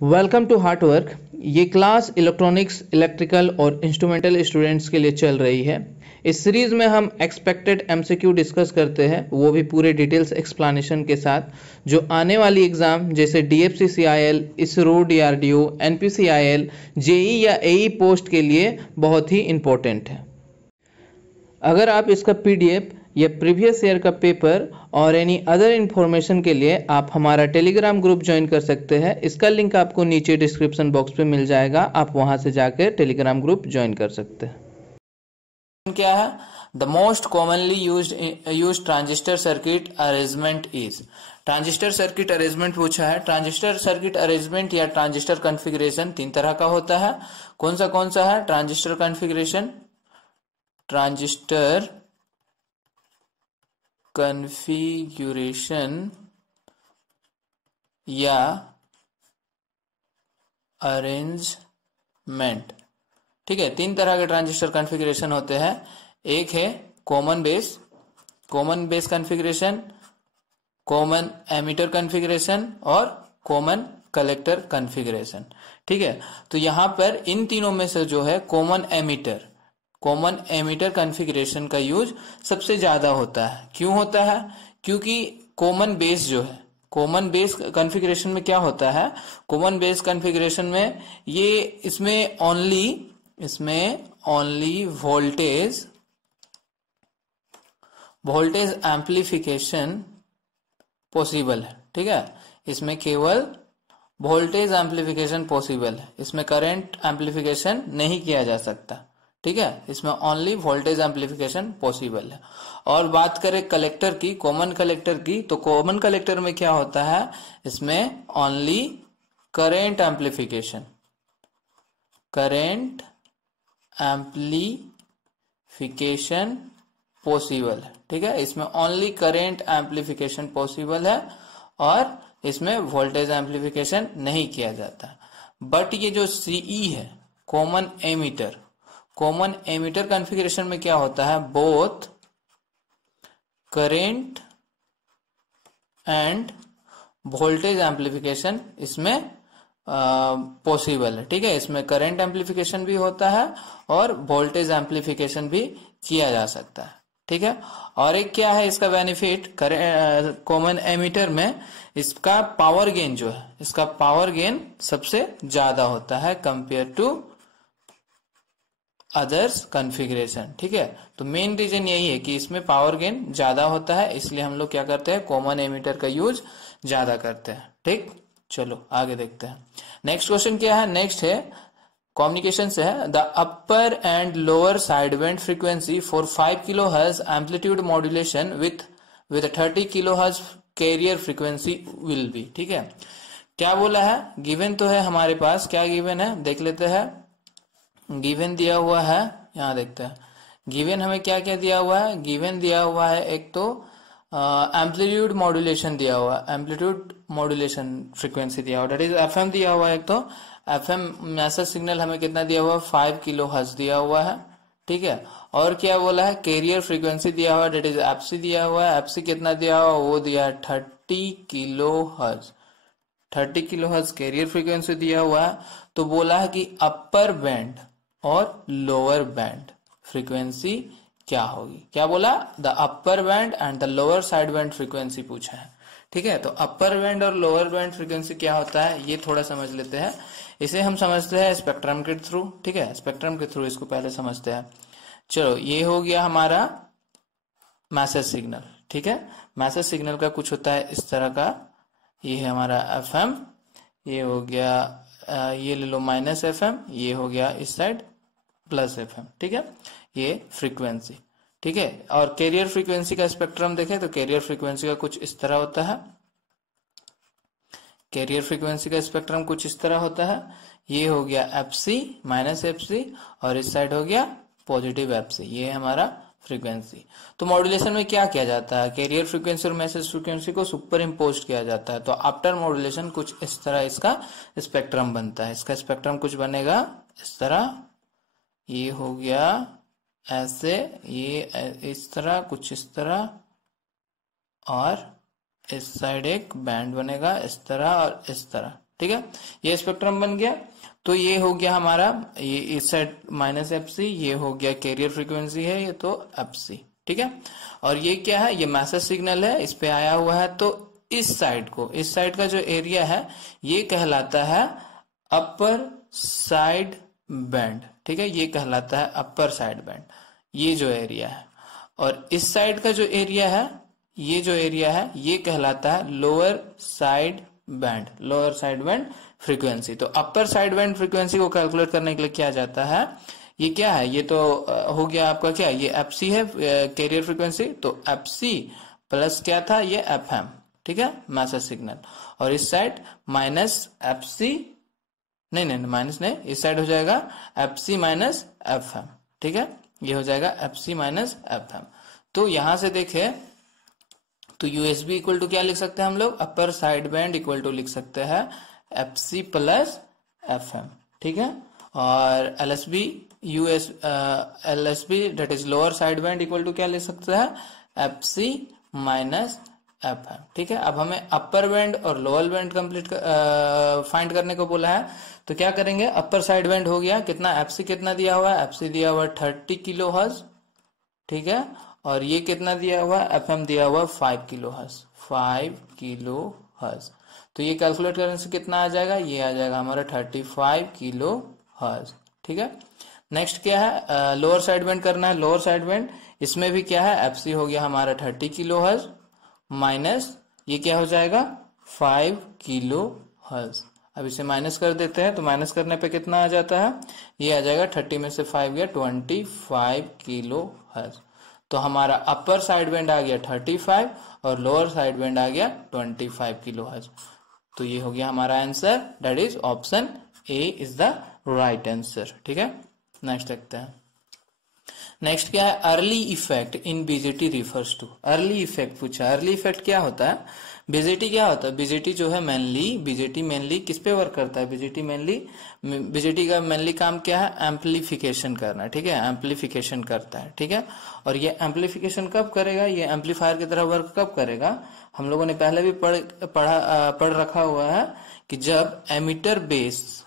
Welcome to heart work. ये class electronics, electrical और instrumental students के लिए चल रही है। इस सीरीज़ में हम एक्सपेक्टेड एमसीक्यू डिस्कस करते हैं, वो भी पूरे डिटेल्स एक्सप्लेनेशन के साथ, जो आने वाली एग्ज़ाम जैसे DFCCIL, ISRO, DRDO, NPCIL, JE या एई पोस्ट के लिए बहुत ही इम्पोर्टेंट है। अगर आप इसका पीडीएफ या प्रीवियस ईयर का पेपर और एनी अदर इन्फॉर्मेशन के लिए आप हमारा टेलीग्राम ग्रुप ज्वाइन कर सकते हैं। इसका लिंक आपको नीचे डिस्क्रिप्शन बॉक्स पे मिल जाएगा, आप वहां से जाकर टेलीग्राम ग्रुप ज्वाइन कर सकते हैं। क्या है the most commonly used transistor circuit arrangement is. Transistor circuit arrangement पूछा है। ट्रांजिस्टर सर्किट अरेंजमेंट या ट्रांजिस्टर कॉन्फ़िगरेशन तीन तरह का होता है। कौन सा है? ट्रांजिस्टर कॉन्फ़िगरेशन, ट्रांजिस्टर कॉन्फ़िगरेशन या अरेंजमेंट। ठीक है, तीन तरह के ट्रांजिस्टर कॉन्फ़िगरेशन होते हैं। एक है common base configuration, common emitter configuration और कॉमन कलेक्टर कॉन्फ़िगरेशन। ठीक है, तो यहां पर इन तीनों में से जो है कॉमन एमिटर कॉन्फ़िगरेशन का यूज सबसे ज्यादा होता है। क्यों होता है? क्योंकि कॉमन बेस कॉन्फ़िगरेशन में क्या होता है, कॉमन बेस कॉन्फ़िगरेशन में ये इसमें ओनली वोल्टेज एम्प्लीफिकेशन पॉसिबल है। ठीक है, इसमें केवल वोल्टेज एम्प्लीफिकेशन पॉसिबल है, इसमें करंट एम्प्लीफिकेशन नहीं किया जा सकता। ठीक है, इसमें ओनली वोल्टेज एम्प्लीफिकेशन पॉसिबल है। और बात करें कलेक्टर की, कॉमन कलेक्टर की, तो कॉमन कलेक्टर में क्या होता है, इसमें ओनली करंट एम्प्लीफिकेशन पॉसिबल है। ठीक है, इसमें ओनली करंट एम्प्लीफिकेशन पॉसिबल है और इसमें वोल्टेज एम्प्लीफिकेशन नहीं किया जाता। बट ये जो सीई है, कॉमन एमिटर कॉन्फ़िगरेशन में क्या होता है, both current end voltage amplification इसमें पॉसिबल है। ठीक है, इसमें करंट एम्प्लीफिकेशन भी होता है और वोल्टेज एम्प्लीफिकेशन भी किया जा सकता है। ठीक है, और एक क्या है इसका बेनिफिट, कॉमन एमिटर में इसका पावर गेन सबसे ज्यादा होता है कंपेयर टू अदर्स कॉन्फ़िगरेशन। ठीक है, तो मेन रीजन यही है कि इसमें पावर गेन ज्यादा होता है, इसलिए हम लोग क्या करते हैं, कॉमन एमिटर का यूज ज्यादा करते हैं। ठीक, चलो आगे देखते हैं। नेक्स्ट क्वेश्चन क्या है, नेक्स्ट है कम्युनिकेशन से है। The upper and lower side band frequency for 5 kilohertz amplitude modulation with 30 kilohertz carrier frequency will be. ठीक है, क्या बोला है, गिवन तो है हमारे पास, क्या गिवन है देख लेते हैं। गिवन दिया हुआ है, यहां देखते हैं गिवन हमें क्या क्या दिया हुआ है। गिवन दिया हुआ है एक तो एम्पलीट्यूड मॉड्यूलेशन दिया हुआ है, एम्पलीट्यूड मॉड्यूलेशन फ्रीक्वेंसी दिया हुआ, दैट इज एफएम दिया हुआ है। एक तो एफएम मैसेज सिग्नल हमें कितना दिया हुआ है, 5 किलो हर्ट्ज दिया हुआ है। ठीक है, और क्या बोला है, कैरियर फ्रीक्वेंसी दिया हुआ है, दैट इज एफसी दिया हुआ है। एफसी कितना दिया हुआ, वो दिया है 30 kilo hertz. 30 kilo hertz carrier frequency दिया हुआ है। तो बोला है कि अपर बैंड और लोअर बैंड फ्रीक्वेंसी क्या होगी। क्या बोला, the upper band and the lower side band frequency पूछा है। ठीक है, तो अपर बैंड और लोअर बैंड फ्रीक्वेंसी क्या होता है ये थोड़ा समझ लेते हैं। इसे हम समझते हैं स्पेक्ट्रम के थ्रू। ठीक है, स्पेक्ट्रम के थ्रू इसको पहले समझते हैं। चलो, ये हो गया हमारा मैसेज सिग्नल। ठीक है, मैसेज सिग्नल का कुछ होता है इस तरह का, ये है हमारा एफएम, ये हो गया ये ले लो माइनस एफएम, ये हो गया इस साइड प्लस एफएम। ठीक है, ये फ्रीक्वेंसी। ठीक है, और कैरियर फ्रीक्वेंसी का स्पेक्ट्रम देखें तो कैरियर फ्रीक्वेंसी का कुछ इस तरह होता है। कैरियर फ्रीक्वेंसी का स्पेक्ट्रम कुछ इस तरह होता है। ये हो गया एफसी माइनस एफसी और इस साइड हो गया पॉजिटिव एफसी, ये है हमारा फ्रीक्वेंसी। तो मॉड्यूलेशन में क्या किया जाता है, कैरियर फ्रीक्वेंसी और मैसेज फ्रीक्वेंसी को सुपर इम्पोज किया जाता है। तो आफ्टर मॉड्यूलेशन कुछ इस तरह इसका स्पेक्ट्रम बनता है। इसका स्पेक्ट्रम कुछ बनेगा इस तरह, ये हो गया ऐसे, ये इस तरह, कुछ इस तरह, और इस साइड एक बैंड बनेगा इस तरह और इस तरह। ठीक है, ये स्पेक्ट्रम बन गया। तो ये हो गया हमारा, ये इस साइड माइनस एफ सी, ये हो गया कैरियर फ्रीक्वेंसी है ये, तो एफ सी, ठीक है। और ये क्या है, ये मैसेज सिग्नल है, इस पे आया हुआ है, तो इस साइड को, इस साइड का जो एरिया है ये कहलाता है अपर साइड बैंड, ठीक है, ये कहलाता है अपर साइड बैंड, ये जो एरिया है। और इस साइड का जो एरिया है, ये जो एरिया है ये कहलाता है lower side band, lower side band frequency. तो अपर साइड बैंड फ्रीक्वेंसी को कैलकुलेट करने के लिए क्या जाता है, ये क्या है, ये तो हो गया आपका क्या, ये एफसी है कैरियर फ्रीक्वेंसी, तो एफसी प्लस क्या था, ये एफएम, ठीक है, मैसेज सिग्नल। और इस साइड माइनस एफसी, नहीं माइनस नहीं, इस साइड हो जाएगा एफसी माइनस एफएम, ठीक है, ये हो जाएगा एफसी माइनस एफएम। तो यहां से देखे तो यूएसबी इक्वल टू क्या लिख सकते हैं हम लोग, upper side band equal to लिख सकते हैं एफसी प्लस एफएम, ठीक है। और LSB LSB that is lower side band equal to क्या लिख सकते हैं, एफसी माइनस एफएम, ठीक है। अब हमें अपर बैंड और लोअर बैंड कंप्लीट फाइंड करने को बोला है, तो क्या करेंगे, अपर साइड बैंड हो गया कितना, एफसी कितना दिया हुआ है, एफसी दिया हुआ 30 किलो हर्ट्ज, ठीक है। और ये कितना दिया हुआ है, एफएम दिया हुआ 5 किलो हर्ट्ज, 5 किलो हर्ट्ज। तो ये कैलकुलेट करने से कितना आ जाएगा, ये आ जाएगा हमारा 35 किलो हर्ट्ज, ठीक है। नेक्स्ट क्या है, लोअर साइड बैंड करना है, लोअर साइड बैंड, इसमें भी क्या है, एफसी हो गया हमारा 30 किलो हर्ट्ज माइनस ये क्या हो जाएगा 5 किलो हर्ट्ज। अब इसे माइनस कर देते हैं, तो माइनस करने पे कितना आ जाता है, ये आ जाएगा 30 में से 5 गया 25 किलो हर्ट्ज। तो हमारा अपर साइड बैंड आ गया 35 और लोअर साइड बैंड आ गया 25 किलो हर्ट्ज। तो ये हो गया हमारा answer, that is option A is the right answer, ठीक है। नेक्स्ट देखते हैं, नेक्स्ट क्या है, Early effect in BJT refers to, Early effect पूछा। अर्ली इफेक्ट क्या होता है, बीजेटी क्या होता है, बीजेटी जो है बीजेटी मेनली किस पे वर्क करता है, बीजेटी का मेनली काम क्या है, एम्पलीफिकेशन करना, ठीक है, एम्पलीफिकेशन करता है, ठीक है। और ये एम्पलीफिकेशन कब करेगा, ये एम्पलीफायर की तरह वर्क कब करेगा, हम लोगों ने पहले भी पढ़ रखा हुआ है कि जब एमिटर बेस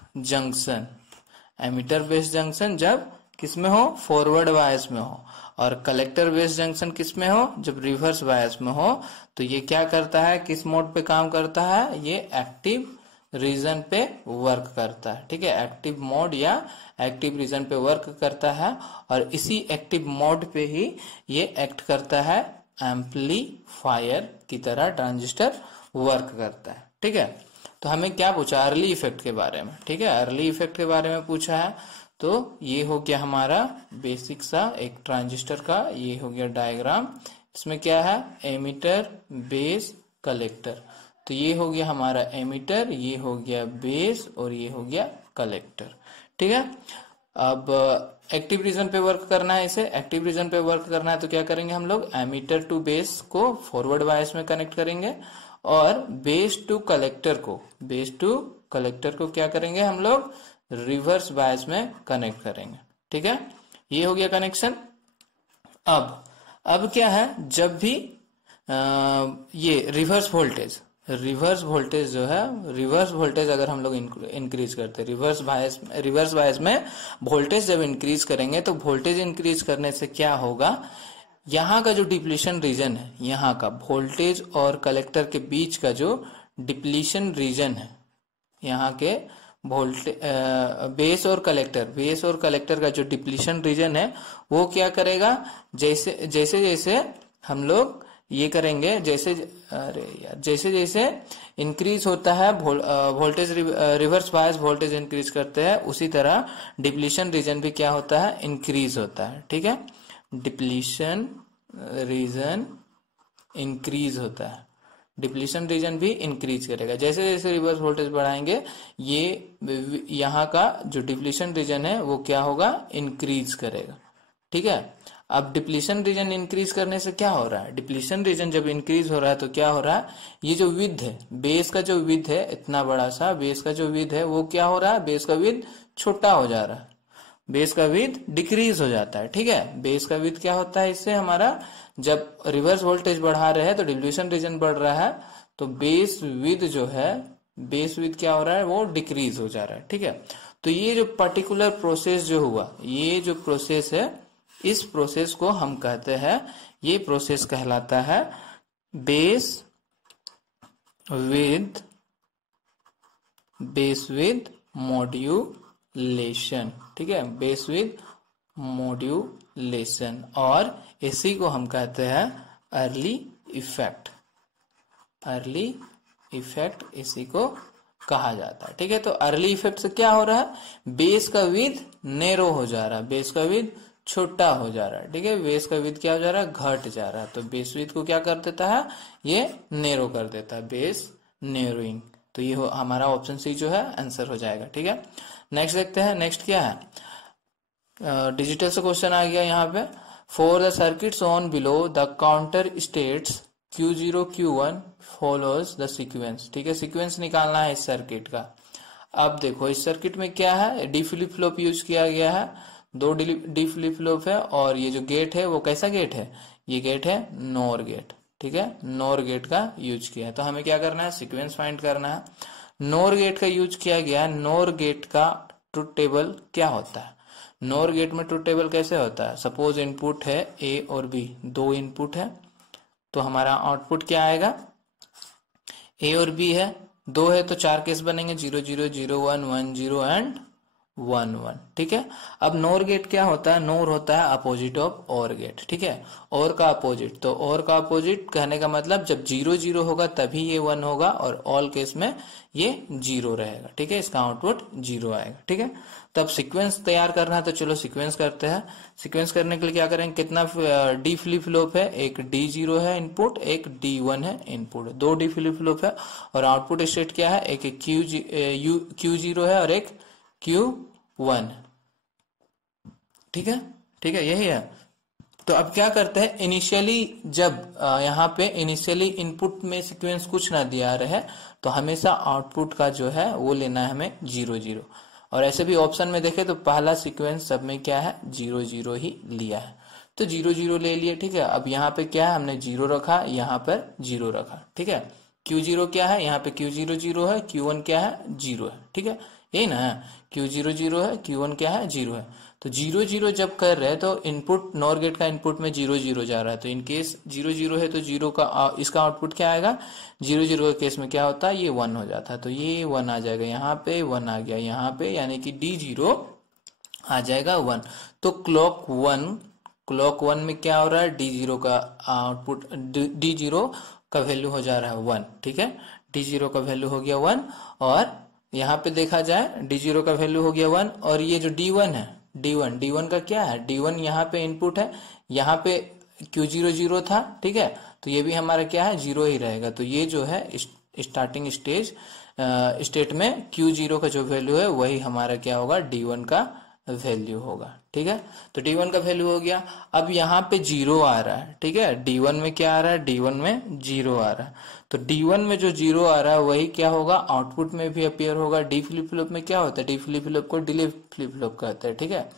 जंक्शन जब किसमें हो, फॉरवर्ड बायस में हो, और कलेक्टर बेस जंक्शन किसमें हो, जब रिवर्स बायस में हो, तो ये क्या करता है, किस मोड पे काम करता है, ये एक्टिव रीजन पे वर्क करता है, ठीक है, एक्टिव मोड या एक्टिव रीजन पे वर्क करता है। और इसी एक्टिव मोड पे ही ये एक्ट करता है एम्पलीफायर की तरह, ट्रांजिस्टर वर्क करता है, ठीक है। तो हमें क्या पूछा, अर्ली इफेक्ट के बारे में, ठीक है, अर्ली इफेक्ट के बारे में पूछा है। तो ये हो गया हमारा बेसिक सा एक ट्रांजिस्टर का, ये हो गया डायग्राम, इसमें क्या है, एमिटर बेस कलेक्टर। तो ये हो गया हमारा एमिटर, ये हो गया बेस और ये हो गया कलेक्टर, ठीक है। अब एक्टिव रीजन पे वर्क करना है, इसे एक्टिव रीजन पे वर्क करना है, तो क्या करेंगे हम लोग, एमिटर टू बेस को फॉरवर्ड बायस में कनेक्ट करेंगे और बेस टू कलेक्टर को क्या करेंगे हम लोग, रिवर्स बायस में कनेक्ट करेंगे, ठीक है। ये हो गया कनेक्शन। अब क्या है, जब भी ये रिवर्स वोल्टेज जो है, रिवर्स वोल्टेज अगर हम लोग इंक्रीज करते हैं, रिवर्स बायस में वोल्टेज जब इंक्रीज करेंगे, तो वोल्टेज इंक्रीज करने से क्या होगा, यहाँ का जो डिप्लीशन रीजन है, यहाँ का वोल्टेज और कलेक्टर के बीच का जो डिप्लीशन रीजन है, यहाँ के बेस और कलेक्टर का जो डिप्लीशन रीजन है, वो क्या करेगा, जैसे हम लोग ये करेंगे, जैसे इंक्रीज होता है voltage, reverse bias voltage increase करते हैं, उसी तरह डिप्लीशन रीजन भी क्या होता है, इंक्रीज होता है, ठीक है। डिप्लीशन रीजन इंक्रीज होता है, डिप्लीशन रीजन भी इंक्रीज करेगा, जैसे जैसे रिवर्स वोल्टेज बढ़ाएंगे, ये यहाँ का जो डिप्लीशन रीजन है वो क्या होगा, इंक्रीज करेगा, ठीक है। अब डिप्लीशन रीजन इंक्रीज करने से क्या हो रहा है, डिप्लीशन रीजन जब इंक्रीज हो रहा है तो क्या हो रहा है, ये जो विड्थ है, बेस का जो विड्थ है, इतना बड़ा सा बेस का जो विड्थ है, वो क्या हो रहा है, बेस का विड्थ छोटा हो जा रहा है, बेस का विड्थ डिक्रीज हो जाता है, ठीक है। बेस का विड्थ क्या होता है, इससे हमारा जब रिवर्स वोल्टेज बढ़ा रहे हैं तो डिप्लीशन रीजन बढ़ रहा है, तो बेस विड्थ जो है बेस विड्थ क्या हो रहा है, वो डिक्रीज हो जा रहा है। ठीक है, तो ये जो पर्टिकुलर प्रोसेस जो हुआ, ये जो प्रोसेस है, इस प्रोसेस को हम कहते हैं, ये प्रोसेस कहलाता है बेस विद मॉड्यूलेशन। ठीक है, बेस विद मॉड्यूलेशन, और इसी को हम कहते हैं अर्ली इफेक्ट। अर्ली इफेक्ट इसी को कहा जाता है। ठीक है, तो अर्ली इफेक्ट से क्या हो रहा है, बेस का विड्थ नैरो हो जा रहा है, बेस का विड्थ छोटा हो जा रहा है। ठीक है, बेस का विड्थ क्या हो जा रहा है, घट जा रहा है। तो बेस विड्थ को क्या कर देता है, ये नैरो कर देता है, बेस नैरोइंग। तो ये हमारा ऑप्शन सी जो है आंसर हो जाएगा। ठीक है, नेक्स्ट देखते हैं। नेक्स्ट क्या है, डिजिटल से क्वेश्चन आ गया यहाँ पे। For the circuits on below the counter states Q0 Q1 follows the sequence. ठीक है, सीक्वेंस निकालना है इस सर्किट का। अब देखो इस सर्किट में क्या है, डी फ्लिप फ्लॉप यूज किया गया है, 2 डी फ्लिप फ्लॉप है, और ये जो गेट है वो कैसा गेट है, ये गेट है नॉर गेट। ठीक है, नॉर गेट का यूज किया है। तो हमें क्या करना है, सीक्वेंस फाइंड करना है। नॉर गेट का यूज किया गया है। नॉर गेट का ट्रुथ टेबल क्या होता है, नॉर गेट में ट्रुथ टेबल कैसे होता है, सपोज इनपुट है ए और बी, 2 इनपुट है, तो हमारा आउटपुट क्या आएगा, ए और बी है, 2 है तो 4 केस बनेंगे, 0 0 0 1 1 0 एंड 1 1। ठीक है, अब नोर गेट क्या होता है, नोर होता है अपोजिट ऑफ और गेट। ठीक है, और का अपोजिट, तो और का अपोजिट कहने का मतलब जब 0 0 होगा तभी ये 1 होगा, और ऑल केस में ये 0 रहेगा। ठीक है, इसका आउटपुट 0 आएगा। ठीक है, तब सीक्वेंस तैयार करना है, तो चलो सीक्वेंस करते हैं। सीक्वेंस करने के लिए क्या करेंगे, कितना डी फ्लिप फ्लॉप है, एक D0 है इनपुट, एक D1 है इनपुट, 2 डी फ्लिप फ्लॉप है, और आउटपुट स्टेट क्या है, एक Q0 है और एक Q1। ठीक है, ठीक है, यही है। तो अब क्या करते हैं, इनिशियली जब यहाँ पे इनिशियली इनपुट में सीक्वेंस कुछ ना दिया रहे, तो हमेशा आउटपुट का जो है वो लेना है हमें 0 0, और ऐसे भी ऑप्शन में देखे तो पहला सीक्वेंस सब में क्या है, 0 0 ही लिया है, तो 0 0 ले लिए। ठीक है, अब यहाँ पे क्या है, हमने 0 रखा, यहाँ पर 0 रखा। ठीक है, Q0 क्या है, यहाँ पे Q0 0 है, Q1 क्या है, 0 है। ठीक है, यही ना, Q0 0 है, Q1 क्या है, 0 है। तो 0 0 जब कर रहे हैं तो इनपुट नॉर गेट का इनपुट में 0 0 जा रहा है, तो इन केस 0 0 है तो 0 का इसका आउटपुट क्या आएगा, 0 0 के केस में क्या होता है, ये 1 हो जाता है, तो ये 1 आ जाएगा, यहाँ पे 1 आ गया, यहाँ पे यानी कि D0 आ जाएगा 1। तो क्लॉक 1 में क्या हो रहा है, D0 का आउटपुट, D0 का वैल्यू हो जा रहा है 1। ठीक है, D0 का वैल्यू हो गया 1, और यहाँ पे देखा जाए D0 का वैल्यू हो गया 1, और ये जो D1 है, D1 का क्या है, D1 यहाँ पे इनपुट है, यहाँ पे Q0 0 था। ठीक है, तो ये भी हमारा क्या है, 0 ही रहेगा। तो ये जो है स्टार्टिंग स्टेट में Q0 का जो वैल्यू है वही हमारा क्या होगा, D1 का वैल्यू होगा। ठीक है, तो D1 का वैल्यू हो गया। अब यहाँ पे 0 आ रहा है। ठीक है, D1 में क्या आ रहा है, D1 में 0 आ रहा है, तो D1 में जो 0 आ रहा है वही क्या होगा, आउटपुट में भी अपीयर होगा। डी फ्लिप फ्लॉप में क्या होता है, डी फ्लिप फ्लॉप को डिले फ्लिप फ्लॉप कहते हैं। ठीक है,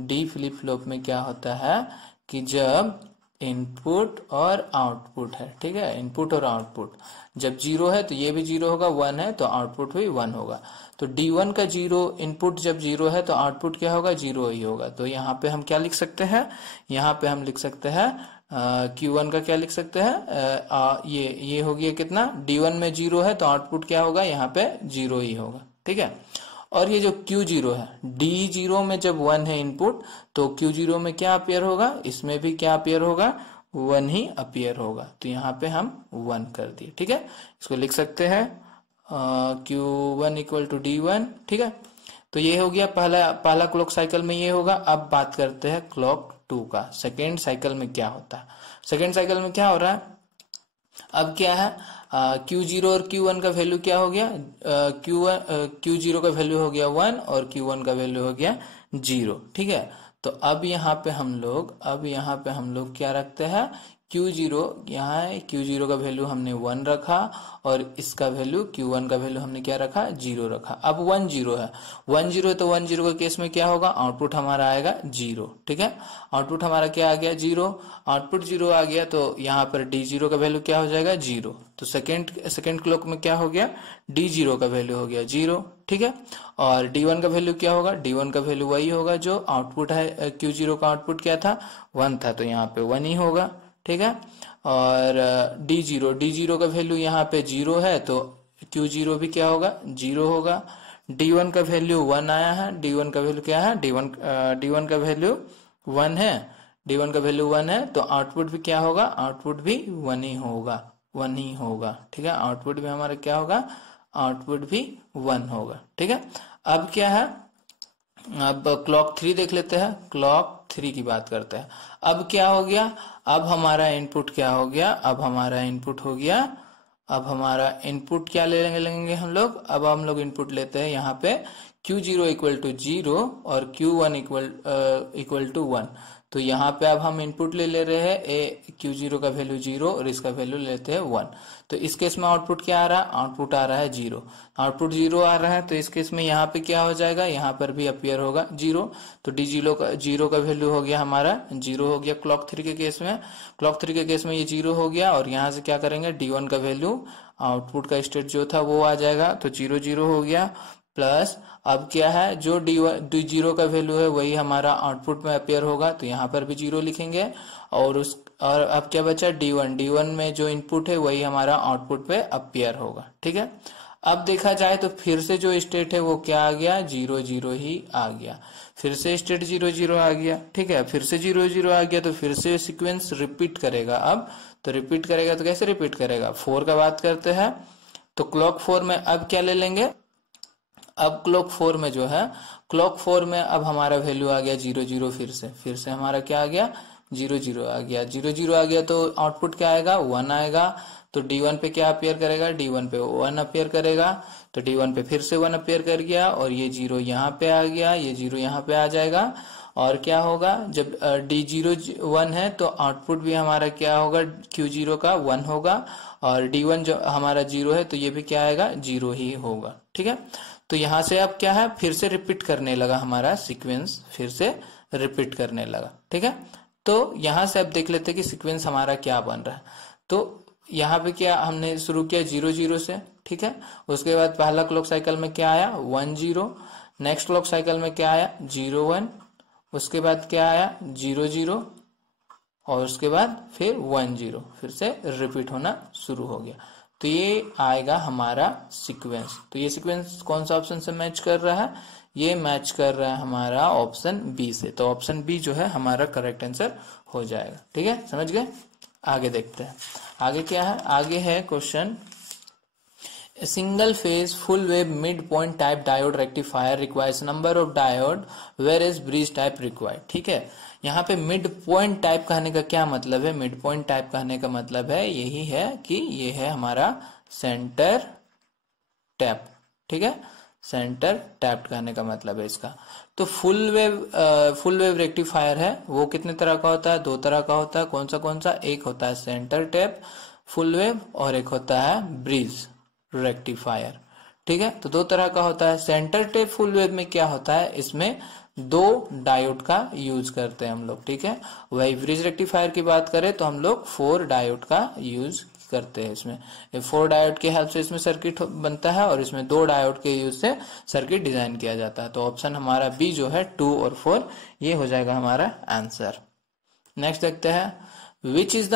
डी फ्लिप फ्लॉप में क्या होता है कि जब इनपुट और आउटपुट है, ठीक है, इनपुट और आउटपुट जब 0 है तो ये भी 0 होगा, 1 है तो आउटपुट भी 1 होगा। तो D1 का 0 इनपुट जब 0 है तो आउटपुट क्या होगा, 0 ही होगा। तो यहाँ पे हम क्या लिख सकते हैं, यहाँ पे हम लिख सकते हैं Q1 का क्या लिख सकते हैं, ये हो गया कितना, D1 में 0 है तो आउटपुट क्या होगा, यहाँ पे 0 ही होगा। ठीक है, और ये जो Q0 है, D0 में जब 1 है इनपुट तो Q0 में क्या अपीयर होगा, इसमें भी क्या अपीयर होगा, 1 ही अपीयर होगा। तो यहाँ पे हम 1 कर दिए। ठीक है, इसको लिख सकते हैं Q1 इक्वल टू D1। ठीक है, तो ये हो गया पहला क्लॉक साइकिल में ये होगा। अब बात करते हैं क्लॉक 2 का, सेकेंड साइकिल में क्या होता है। सेकेंड साइकिल में क्या हो रहा है, अब क्या है, Q0 और Q1 का वैल्यू क्या हो गया, Q0 का वैल्यू हो गया 1 और Q1 का वैल्यू हो गया 0। ठीक है, तो अब यहाँ पे हम लोग क्या रखते हैं, Q0 यहाँ है, Q0 का वैल्यू हमने 1 रखा और इसका वैल्यू Q1 का वैल्यू हमने क्या रखा, 0 रखा। अब 1 0 है, 1 0 तो 1 0 के केस में क्या होगा, आउटपुट हमारा आएगा 0। ठीक है, आउटपुट हमारा क्या आ गया, 0। आउटपुट 0 आ गया तो यहाँ पर D0 का वैल्यू क्या हो जाएगा, 0। तो सेकेंड क्लॉक में क्या हो गया, D0 का वैल्यू हो गया 0। ठीक है, और D1 का वैल्यू क्या होगा, D1 का वैल्यू वही होगा जो आउटपुट है, Q0 का आउटपुट क्या था, 1 था, तो यहाँ पे 1 ही होगा। ठीक है, और D0 का वैल्यू यहाँ पे 0 है तो Q0 भी क्या होगा, 0 होगा। D1 का वैल्यू 1 आया है, D1 का वैल्यू क्या है, D1 का वैल्यू 1 है, D1 का वैल्यू 1 है तो आउटपुट भी क्या होगा, आउटपुट भी 1 ही होगा, 1 ही होगा। ठीक है, आउटपुट भी हमारा क्या होगा, आउटपुट भी 1 होगा। ठीक है, अब क्या है, अब क्लॉक 3 देख लेते हैं, क्लॉक 3 की बात करते हैं। अब क्या हो गया, अब हमारा इनपुट क्या हो गया, अब हमारा इनपुट हो गया, अब हमारा इनपुट क्या लेंगे हम लोग, अब हम लोग इनपुट लेते हैं यहाँ पे Q0 इक्वल टू 0 और Q1 इक्वल टू 1। तो यहाँ पे अब हम इनपुट ले रहे हैं Q0 का वैल्यू 0 और इसका वैल्यू लेते हैं 1। तो इस केस में आउटपुट क्या आ रहा है, आउटपुट आ रहा है 0, आउटपुट 0 आ रहा है तो इस केस में यहाँ पे क्या हो जाएगा, यहाँ पर भी अपीयर होगा 0। तो D0 का वैल्यू हो गया हमारा 0 हो गया क्लॉक 3 के केस में। क्लॉक 3 के केस में ये 0 हो गया और यहाँ से क्या करेंगे, D1 का वैल्यू आउटपुट का स्टेट जो था वो आ जाएगा, तो 0 0 हो गया। प्लस अब क्या है, जो D0 का वैल्यू है वही हमारा आउटपुट में अपेयर होगा, तो यहाँ पर भी 0 लिखेंगे। और अब क्या बचा, D1 में जो इनपुट है वही हमारा आउटपुट पे अपेयर होगा। ठीक है, अब देखा जाए तो फिर से जो स्टेट है वो क्या आ गया, 0 0 ही आ गया, फिर से स्टेट 0 0 आ गया। ठीक है, फिर से 0 0 आ गया तो फिर से सीक्वेंस रिपीट करेगा। अब तो रिपीट करेगा तो कैसे रिपीट करेगा, 4 का बात करते हैं तो क्लॉक 4 में अब क्या ले लेंगे, अब क्लॉक 4 में जो है, क्लॉक 4 में अब हमारा वैल्यू आ गया 0 0, फिर से हमारा क्या आ गया, 0 0 आ गया। 0 0 आ गया तो आउटपुट क्या आएगा, 1 आएगा। तो D1 पे क्या अपेयर करेगा, D1 पे 1 अपेयर करेगा, तो D1 पे फिर से 1 अपेयर कर गया और ये 0 यहाँ पे आ गया, ये 0 यहाँ पे आ जाएगा। और क्या होगा, जब D0 1 है तो आउटपुट भी हमारा क्या होगा, Q0 का 1 होगा और D1 जो हमारा 0 है तो ये भी क्या आएगा, 0 ही होगा। ठीक है, तो यहाँ से अब क्या है, फिर से रिपीट करने लगा हमारा सीक्वेंस, फिर से रिपीट करने लगा। ठीक है, तो यहाँ से अब देख लेते हैं कि सीक्वेंस हमारा क्या बन रहा है। तो यहाँ पे क्या हमने शुरू किया 0 0 से। ठीक है, उसके बाद पहला क्लॉक साइकिल में क्या आया, 1 0। नेक्स्ट क्लॉक साइकिल में क्या आया, 0 1। उसके बाद क्या आया, 0 0 और उसके बाद फिर 1 0, फिर से रिपीट होना शुरू हो गया। तो ये आएगा हमारा सीक्वेंस। तो ये सीक्वेंस कौन सा ऑप्शन से मैच कर रहा है, ये मैच कर रहा है हमारा ऑप्शन बी से। तो ऑप्शन बी जो है हमारा करेक्ट आंसर हो जाएगा। ठीक है, समझ गए। आगे देखते हैं, आगे क्या है, आगे है question, single phase full wave mid point type diode rectifier requires number of diode where is bridge type required. ठीक है, यहाँ पे मिड पॉइंट टाइप कहने का क्या मतलब है, मिड पॉइंट टाइप कहने का मतलब है यही है कि ये है हमारा सेंटर टैप। ठीक है, सेंटर टैप कहने का मतलब है इसका। तो फुल वेव रेक्टिफायर है वो कितने तरह का होता है, 2 तरह का होता है। कौन सा, एक होता है सेंटर टैप फुल वेव और एक होता है ब्रिज रेक्टिफायर। ठीक है, तो 2 तरह का होता है। सेंटर टैप फुल वेव में क्या होता है, इसमें 2 डायोड का यूज करते हैं हम लोग। ठीक है, वही ब्रिज रेक्टिफायर की बात करें तो हम लोग 4 डायोड का यूज करते हैं। इसमें 4 डायोड की हेल्प से इसमें सर्किट बनता है और इसमें 2 डायोड के यूज से सर्किट डिजाइन किया जाता है। तो ऑप्शन हमारा बी जो है 2 और 4 ये हो जाएगा हमारा आंसर। नेक्स्ट देखते हैं, which is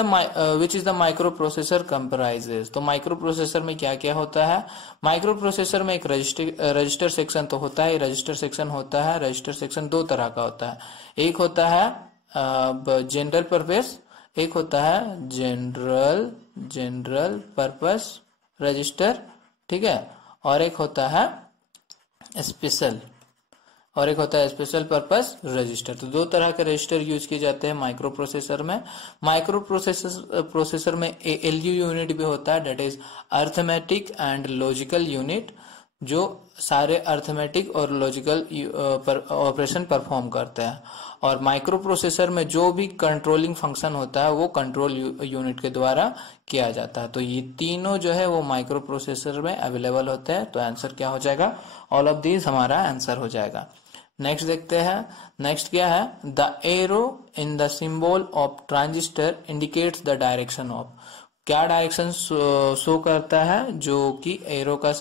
the micro processor comprises. तो माइक्रो प्रोसेसर में क्या क्या होता है, माइक्रो प्रोसेसर में एक रजिस्टर सेक्शन तो होता है, रजिस्टर सेक्शन होता है। रजिस्टर सेक्शन 2 तरह का होता है, एक होता है जनरल पर्पस, एक होता है जनरल पर्पस रजिस्टर। ठीक है, और एक होता है स्पेशल पर्पस रजिस्टर। तो 2 तरह के रजिस्टर यूज किए जाते हैं माइक्रो प्रोसेसर में। माइक्रो प्रोसेसर में ALU यूनिट भी होता है, that is arithmetic and logical unit. जो सारे अर्थमेटिक और लॉजिकल ऑपरेशन परफॉर्म करता है, और माइक्रो प्रोसेसर में जो भी कंट्रोलिंग फंक्शन होता है वो कंट्रोल यूनिट के द्वारा किया जाता है। तो ये तीनों जो है वो माइक्रो प्रोसेसर में अवेलेबल होते हैं। तो आंसर क्या हो जाएगा, ऑल ऑफ दीज हमारा आंसर हो जाएगा। नेक्स्ट देखते हैं, नेक्स्ट क्या है, the arrow in the symbol of transistor indicates the direction of, क्या डायरेक्शन शो करता है, जो कि एरो का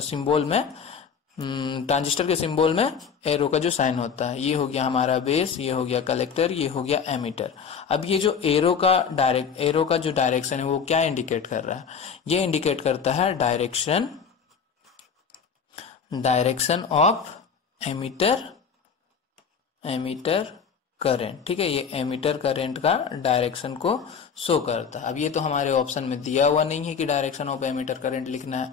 सिंबल में, ट्रांजिस्टर के सिंबल में एरो का जो साइन होता है, ये हो गया हमारा बेस, ये हो गया कलेक्टर, ये हो गया एमीटर। अब ये जो एरो का जो डायरेक्शन है वो क्या इंडिकेट कर रहा है, ये इंडिकेट करता है डायरेक्शन ऑफ एमीटर करंट। ठीक है, ये एमीटर करंट का डायरेक्शन को शो करता है। अब ये तो हमारे ऑप्शन में दिया हुआ नहीं है कि डायरेक्शन ऑफ एमीटर करंट लिखना है,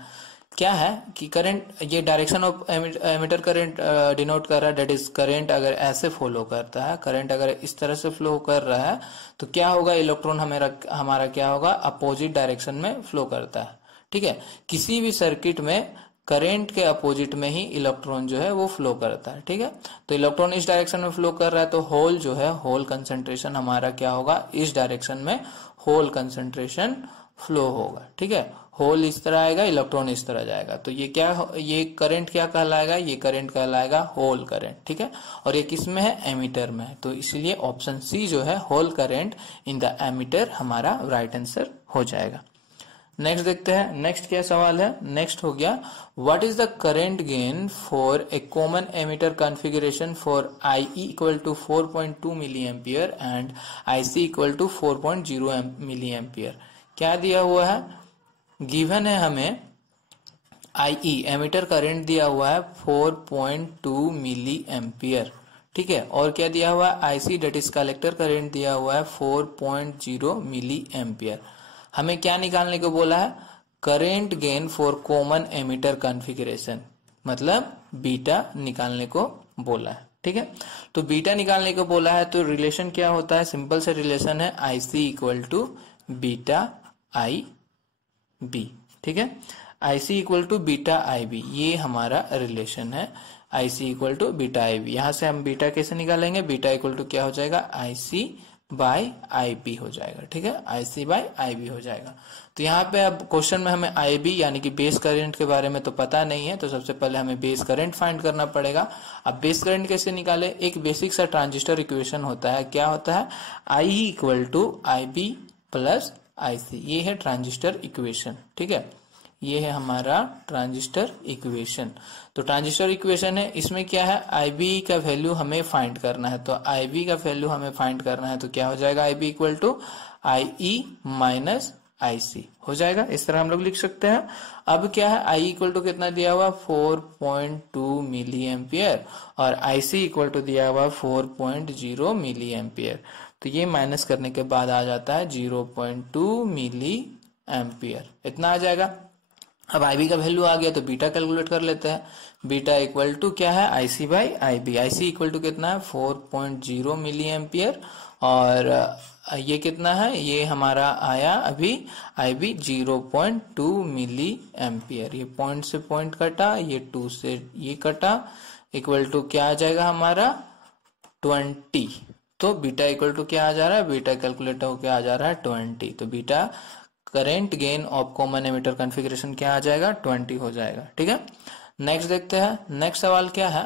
क्या है कि करंट, ये direction of emitter current denote कर रहा है, दैट इज करंट अगर ऐसे फ्लो करता है, करंट अगर इस तरह से फ्लो कर रहा है तो क्या होगा, इलेक्ट्रॉन हमारा क्या होगा, अपोजिट डायरेक्शन में फ्लो करता है। ठीक है, किसी भी सर्किट में करंट के अपोजिट में ही इलेक्ट्रॉन जो है वो फ्लो करता है। ठीक है, तो इलेक्ट्रॉन इस डायरेक्शन में फ्लो कर रहा है तो होल जो है, होल कंसंट्रेशन हमारा क्या होगा, इस डायरेक्शन में होल कंसंट्रेशन फ्लो होगा। ठीक है, होल इस तरह आएगा, इलेक्ट्रॉन इस तरह जाएगा, तो ये करंट क्या कहलाएगा, ये करंट कहलाएगा होल करंट। ठीक है, और ये किस में है, एमीटर में है, तो इसलिए ऑप्शन सी जो है hole current in the emitter हमारा राइट आंसर हो जाएगा। नेक्स्ट देखते हैं, नेक्स्ट क्या सवाल है, नेक्स्ट हो गया, what is the current gain for a common emitter configuration for IE equal to 4.2 milli ampere and IC equal to 4.0 milli ampere. क्या दिया हुआ है, गिवन है हमें IE एमीटर करंट दिया हुआ है 4.2 मिली एम्पियर। ठीक है, और क्या दिया हुआ है, IC that is collector current दिया हुआ है 4.0 मिली एम्पियर। हमें क्या निकालने को बोला है, current gain for common emitter configuration, मतलब बीटा निकालने को बोला है। ठीक है, तो बीटा निकालने को बोला है तो रिलेशन क्या होता है, सिंपल से रिलेशन है IC equal to beta IB। ठीक है, IC equal to beta IB, ये हमारा रिलेशन है, IC equal to beta IB। यहां से हम बीटा कैसे निकालेंगे, बीटा इक्वल टू क्या हो जाएगा, IC बाई IB हो जाएगा। ठीक है, IC बाई IB हो जाएगा। तो यहाँ पे अब क्वेश्चन में हमें IB यानी कि बेस करंट के बारे में तो पता नहीं है, तो सबसे पहले हमें बेस करंट फाइंड करना पड़ेगा। अब बेस करंट कैसे निकाले, एक बेसिक सा ट्रांजिस्टर इक्वेशन होता है, क्या होता है, I equal to IB plus IC, ये है ट्रांजिस्टर इक्वेशन। ठीक है, ये है हमारा ट्रांजिस्टर इक्वेशन। तो ट्रांजिस्टर इक्वेशन है, इसमें क्या है, IB का वैल्यू हमें फाइंड करना है, तो IB का वैल्यू हमें फाइंड करना है, तो क्या हो जाएगा, IB equal to IE minus IC हो जाएगा, इस तरह हम लोग लिख सकते हैं। अब क्या है, I इक्वल टू कितना दिया हुआ, 4.2 मिली एम्पियर, और IC इक्वल टू दिया हुआ 4.0 मिली एम्पियर। तो ये माइनस करने के बाद आ जाता है 0.2 मिली एम्पियर, इतना आ जाएगा। अब IB का वैल्यू आ गया तो बीटा कैलकुलेट कर लेते हैं, बीटा इक्वल टू क्या है, IC by IB। IC equal to कितना है, 4.0 मिली एम्पियर, और ये कितना है, ये हमारा आया अभी IB 0.2 मिली एम्पियर। ये पॉइंट से पॉइंट कटा, ये 2 से ये कटा, इक्वल टू क्या आ जाएगा हमारा 20। तो बीटा इक्वल टू क्या आ जा रहा है, बीटा कैलकुलेट हो क्या आ जा रहा है 20। तो beta current gain of common emitter configuration क्या आ जाएगा, 20 हो जाएगा। ठीक है, नेक्स्ट देखते हैं, नेक्स्ट सवाल क्या है,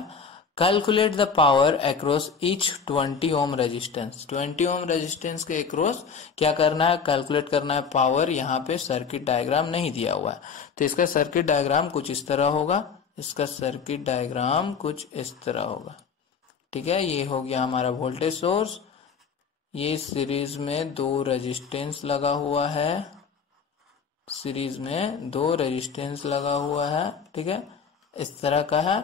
calculate the power across each 20 ohm resistance. 20 ohm resistance के अक्रॉस क्या करना है, कैलकुलेट करना है पावर। यहाँ पे सर्किट डायग्राम नहीं दिया हुआ है, तो इसका सर्किट डायग्राम कुछ इस तरह होगा, इसका सर्किट डायग्राम कुछ इस तरह होगा। ठीक है, ये हो गया हमारा वोल्टेज सोर्स, ये सीरीज में 2 रेजिस्टेंस लगा हुआ है, सीरीज में 2 रेजिस्टेंस लगा हुआ है। ठीक है, इस तरह का है,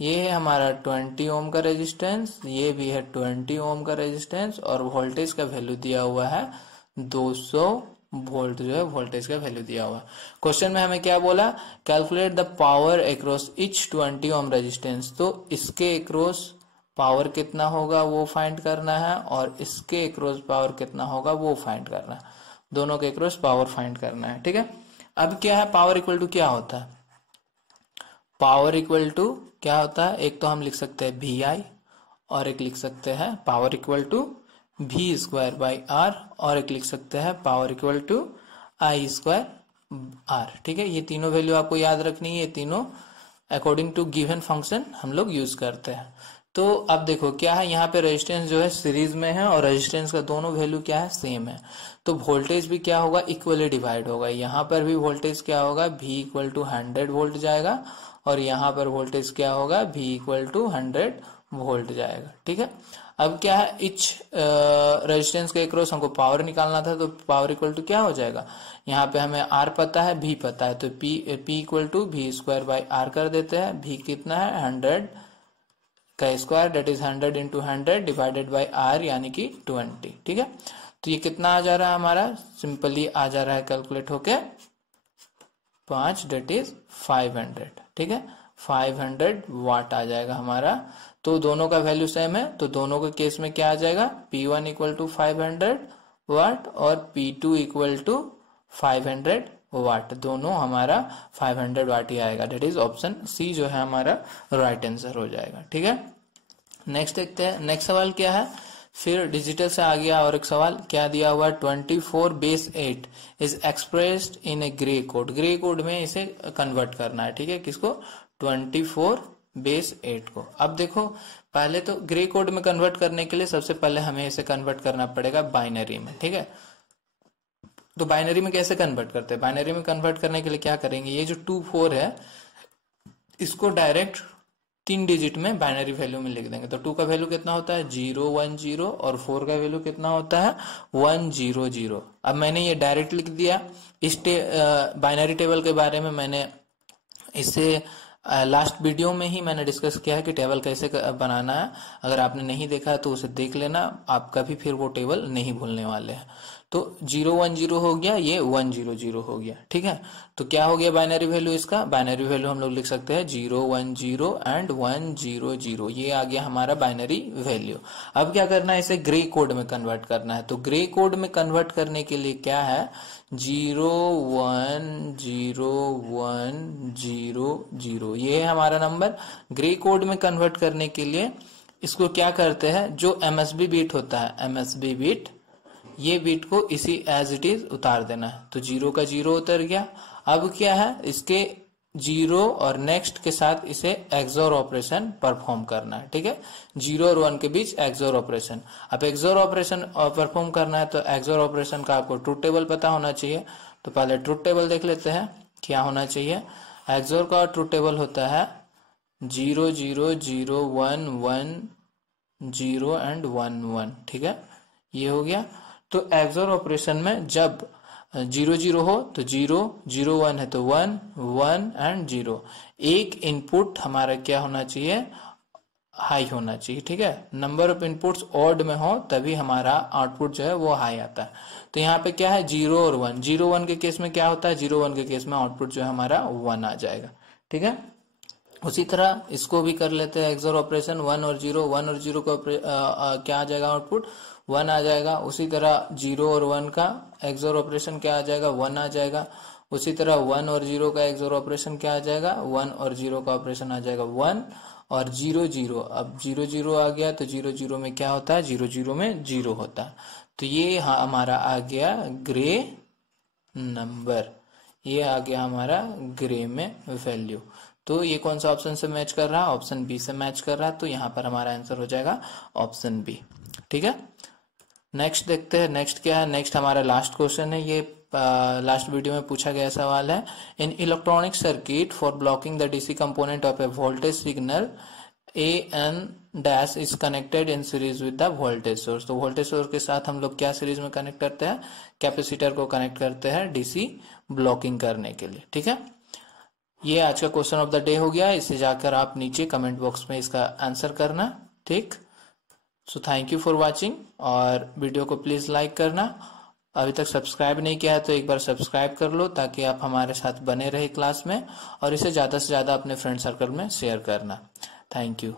ये है हमारा 20 ओम का रेजिस्टेंस, ये भी है 20 ओम का रेजिस्टेंस, और वोल्टेज का वैल्यू दिया हुआ है 200 वोल्ट, जो है वोल्टेज का वैल्यू दिया हुआ है। क्वेश्चन में हमें क्या बोला, calculate the power across each 20 ohm resistance, तो इसके अक्रॉस पावर कितना होगा वो फाइंड करना है, और इसके अक्रॉस पावर कितना होगा वो फाइंड करना है, दोनों के अक्रॉस पावर फाइंड करना है। ठीक है, अब क्या है, पावर इक्वल टू क्या होता है, पावर इक्वल टू क्या होता है, एक तो हम लिख सकते हैं वी आई और एक लिख सकते हैं power equal to V square by R और एक लिख सकते हैं power equal to I square R. ठीक है, ये तीनों वैल्यू आपको याद रखनी है, ये तीनों अकॉर्डिंग टू गिवन फंक्शन हम लोग यूज करते हैं। तो अब देखो क्या है, यहाँ पे रेजिस्टेंस जो है सीरीज में है और रेजिस्टेंस का दोनों वैल्यू क्या है, सेम है। तो वोल्टेज भी क्या होगा, इक्वली डिवाइड होगा। यहाँ पर भी वोल्टेज क्या होगा, V इक्वल टू 100 वोल्ट जाएगा और यहाँ पर वोल्टेज क्या होगा, V इक्वल टू 100 वोल्ट जाएगा। ठीक है, अब क्या है, इच रेजिस्टेंस के अक्रॉस हमको पावर निकालना था, तो पावर इक्वल टू क्या हो जाएगा, यहाँ पे हमें R पता है, V पता है, तो P equal to V square by R कर देते हैं। V कितना है, 100 का square, that is 100 into 100 divided by R यानी कि 20। ठीक है, तो ये कितना आ जा रहा है हमारा, सिंपली आ जा रहा है कैलकुलेट होके 5, डेट इज 500। ठीक है, 500 वाट आ जाएगा हमारा। तो दोनों का वैल्यू सेम है, तो दोनों के केस में क्या आ जाएगा, P1 इक्वल टू 500 वाट और P2 इक्वल टू 500 वाट, दोनों हमारा 500 वाट ही आएगा। डेट इज ऑप्शन सी जो है हमारा राइट आंसर हो जाएगा। ठीक है, नेक्स्ट देखते हैं, नेक्स्ट सवाल क्या है, फिर डिजिटल से आ गया और एक सवाल क्या दिया हुआ, 24 base 8 is expressed in A grey code. Grey code में इसे कन्वर्ट करना है। ठीक है, किसको, 24 बेस 8 को। अब देखो पहले तो ग्रे कोड में कन्वर्ट करने के लिए सबसे पहले हमें इसे कन्वर्ट करना पड़ेगा बाइनरी में। ठीक है, तो बाइनरी में कैसे कन्वर्ट करते हैं, बाइनरी में कन्वर्ट करने के लिए क्या करेंगे, ये जो 2 4 है इसको डायरेक्ट 3 डिजिट में बाइनरी वैल्यू में लिख देंगे। तो 2 का वैल्यू कितना होता है, 0 1 0 और 4 का वैल्यू कितना होता है, 1 0 0। अब मैंने ये डायरेक्ट लिख दिया। इस बाइनरी टेबल के बारे में मैंने इसे लास्ट वीडियो में ही मैंने डिस्कस किया है कि टेबल कैसे बनाना है। अगर आपने नहीं देखा है तो उसे देख लेना, आप कभी फिर वो टेबल नहीं भूलने वाले हैं। तो 0 1 0 हो गया, ये 1 0 0 हो गया। ठीक है, तो क्या हो गया बाइनरी वैल्यू, इसका बाइनरी वैल्यू हम लोग लिख सकते हैं 0 1 0 एंड 1 0 0। ये आ गया हमारा बाइनरी वैल्यू। अब क्या करना है, इसे ग्रे कोड में कन्वर्ट करना है। तो ग्रे कोड में कन्वर्ट करने के लिए क्या है, 0 1 0 1 0 0, ये है हमारा नंबर। ग्रे कोड में कन्वर्ट करने के लिए इसको क्या करते हैं, जो MSB बीट होता है, MSB बीट, ये बीट को इसी एज इट इज उतार देना है। तो 0 का 0 उतर गया। अब क्या है, इसके 0 और नेक्स्ट के साथ इसे एक्सोर ऑपरेशन परफॉर्म करना है। ठीक है, 0 और 1 के बीच एक्सोर ऑपरेशन। अब एक्सोर ऑपरेशन परफॉर्म करना है तो एक्सोर ऑपरेशन का आपको ट्रुथ टेबल पता होना चाहिए। तो पहले ट्रुथ टेबल देख लेते हैं क्या होना चाहिए। एक्सोर का ट्रुथ टेबल होता है 0 0 0 1 1 0 एंड 1 1। ठीक है, ये हो गया। तो एक्सोर ऑपरेशन में जब 0 0 हो तो 0 0 1 है तो 1 1 एंड 0। एक इनपुट हमारा क्या होना चाहिए, हाई होना चाहिए। ठीक है, नंबर ऑफ इनपुट्स ऑड में हो तभी हमारा आउटपुट जो है वो हाई आता है। तो यहाँ पे क्या है, 0 और 1। 0 1 के केस में क्या होता है, 0 1 के केस में आउटपुट जो है हमारा 1 आ जाएगा। ठीक है, उसी तरह इसको भी कर लेते हैं एक्सोर ऑपरेशन, 1 और 0, 1 और 0 का क्या आ जाएगा, आउटपुट 1 आ जाएगा। उसी तरह 0 और 1 का एक्सोर ऑपरेशन क्या आ जाएगा, 1 आ जाएगा। उसी तरह 1 और 0 का एक्सोर ऑपरेशन क्या आ जाएगा, 1 और 0 का ऑपरेशन आ जाएगा 1 और 0 0। अब 0 0 आ गया तो 0 0 में क्या होता है, 0 0 में 0 होता है। तो ये हमारा आ गया ग्रे नंबर, ये आ गया हमारा ग्रे में वैल्यू। तो ये कौन सा ऑप्शन से मैच कर रहा है, ऑप्शन बी से मैच कर रहा है। तो यहाँ पर हमारा आंसर हो जाएगा ऑप्शन बी। ठीक है, नेक्स्ट देखते हैं, नेक्स्ट क्या है, नेक्स्ट हमारा लास्ट क्वेश्चन है। ये लास्ट वीडियो में पूछा गया सवाल है, इन electronic circuit for blocking the DC component of A voltage signal AN dash is connected in series with the voltage source. तो वोल्टेज सोर्स के साथ हम लोग क्या सीरीज में कनेक्ट करते हैं, कैपेसिटर को कनेक्ट करते हैं डीसी ब्लॉकिंग करने के लिए। ठीक है, ये आज का क्वेश्चन ऑफ द डे हो गया। इसे जाकर आप नीचे कमेंट बॉक्स में इसका आंसर करना। ठीक, so thank you for watching, और वीडियो को प्लीज लाइक करना। अभी तक सब्सक्राइब नहीं किया है तो एक बार सब्सक्राइब कर लो ताकि आप हमारे साथ बने रहे क्लास में, और इसे ज्यादा से ज्यादा अपने फ्रेंड सर्कल में शेयर करना। Thank you.